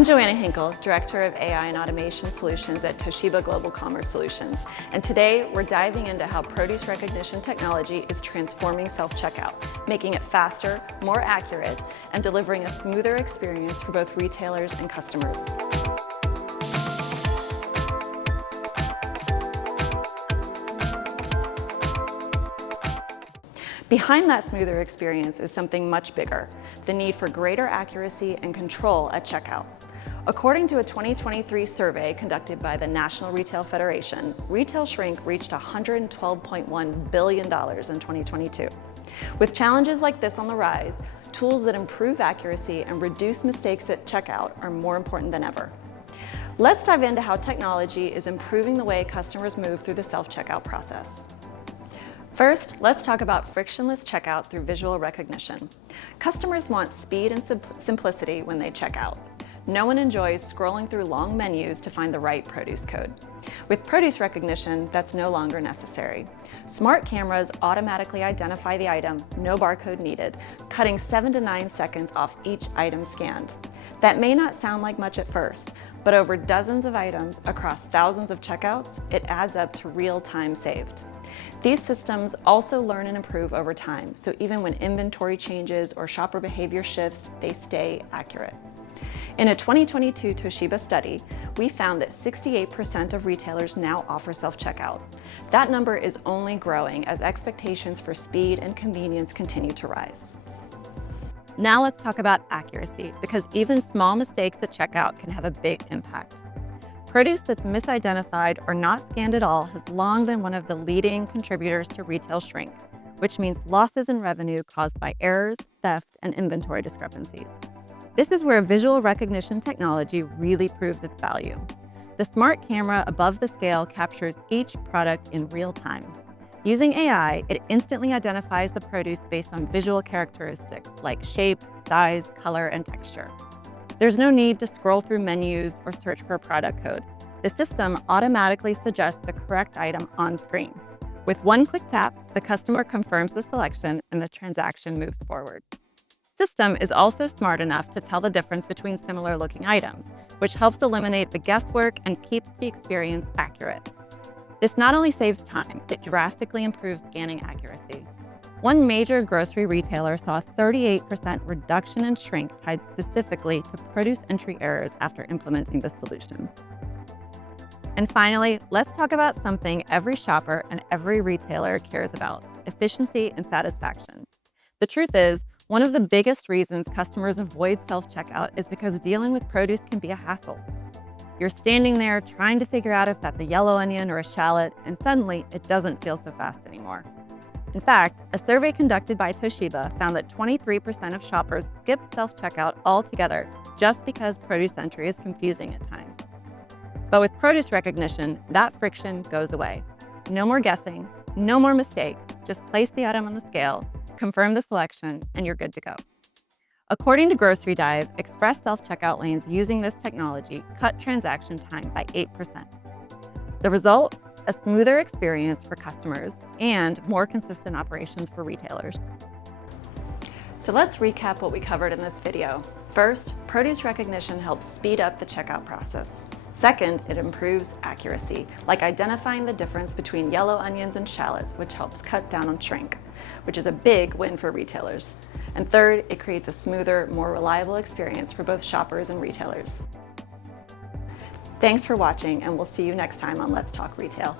I'm Johanna Hinkle, Director of AI and Automation Solutions at Toshiba Global Commerce Solutions. And today we're diving into how produce recognition technology is transforming self-checkout, making it faster, more accurate, and delivering a smoother experience for both retailers and customers. Behind that smoother experience is something much bigger, the need for greater accuracy and control at checkout. According to a 2023 survey conducted by the National Retail Federation, retail shrink reached $112.1 billion in 2022. With challenges like this on the rise, tools that improve accuracy and reduce mistakes at checkout are more important than ever. Let's dive into how technology is improving the way customers move through the self-checkout process. First, let's talk about frictionless checkout through visual recognition. Customers want speed and simplicity when they check out. No one enjoys scrolling through long menus to find the right produce code. With produce recognition, that's no longer necessary. Smart cameras automatically identify the item, no barcode needed, cutting 7 to 9 seconds off each item scanned. That may not sound like much at first, but over dozens of items across thousands of checkouts, it adds up to real time saved. These systems also learn and improve over time, so even when inventory changes or shopper behavior shifts, they stay accurate. In a 2022 Toshiba study, we found that 68% of retailers now offer self-checkout. That number is only growing as expectations for speed and convenience continue to rise. Now let's talk about accuracy, because even small mistakes at checkout can have a big impact. Produce that's misidentified or not scanned at all has long been one of the leading contributors to retail shrink, which means losses in revenue caused by errors, theft, and inventory discrepancies. This is where visual recognition technology really proves its value. The smart camera above the scale captures each product in real time. Using AI, it instantly identifies the produce based on visual characteristics like shape, size, color, and texture. There's no need to scroll through menus or search for a product code. The system automatically suggests the correct item on screen. With one quick tap, the customer confirms the selection and the transaction moves forward. The system is also smart enough to tell the difference between similar-looking items, which helps eliminate the guesswork and keeps the experience accurate. This not only saves time, it drastically improves scanning accuracy. One major grocery retailer saw a 38% reduction in shrink tied specifically to produce entry errors after implementing the solution. And finally, let's talk about something every shopper and every retailer cares about: efficiency and satisfaction. The truth is, one of the biggest reasons customers avoid self-checkout is because dealing with produce can be a hassle. You're standing there trying to figure out if that's a yellow onion or a shallot, and suddenly it doesn't feel so fast anymore. In fact, a survey conducted by Toshiba found that 23% of shoppers skip self-checkout altogether just because produce entry is confusing at times. But with produce recognition, that friction goes away. No more guessing, no more mistake, just place the item on the scale, confirm the selection, and you're good to go. According to Grocery Dive, express self-checkout lanes using this technology cut transaction time by 8%. The result? A smoother experience for customers and more consistent operations for retailers. So let's recap what we covered in this video. First, produce recognition helps speed up the checkout process. Second, it improves accuracy, like identifying the difference between yellow onions and shallots, which helps cut down on shrink, which is a big win for retailers. And third, it creates a smoother, more reliable experience for both shoppers and retailers. Thanks for watching, and we'll see you next time on Let's Talk Retail.